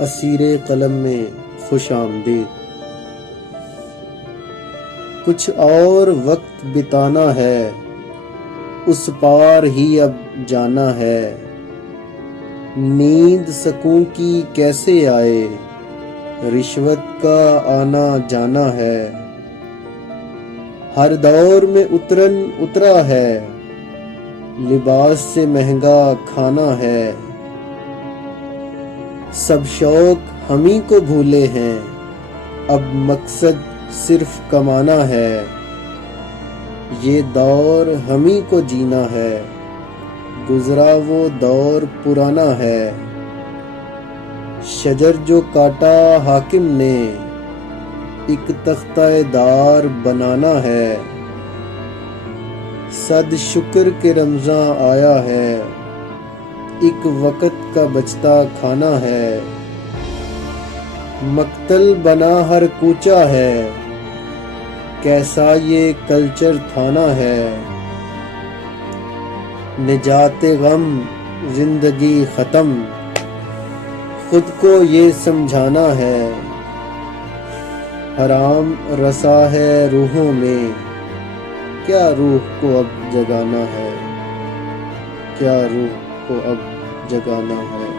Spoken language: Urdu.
اسیر قلم میں خوش آمدید۔ کچھ اور وقت بتانا ہے، اس پار ہی اب جانا ہے۔ نیند سکون کی کیسے آئے، رشوت کا آنا جانا ہے۔ ہر دور میں اترا ہے، لباس سے مہنگا کھانا ہے۔ سب شوق ہمیں کو بھولے ہیں، اب مقصد صرف کمانا ہے۔ یہ دور ہمیں کو جینا ہے، گزرا وہ دور پرانا ہے۔ شجر جو کاٹا حاکم نے، ایک تختہ دار بنانا ہے۔ صد شکر کہ رمضاں آیا ہے، ایک وقت کا بچتا کھانا ہے۔ مقتل بنا ہر کوچہ ہے، کیسا یہ کلچر تھانا ہے۔ نجات غم زندگی ختم، خود کو یہ سمجھانا ہے۔ حرام رسا ہے روحوں میں، کیا روح کو اب جگانا ہے، کیا روح کو اب جگانا ہے۔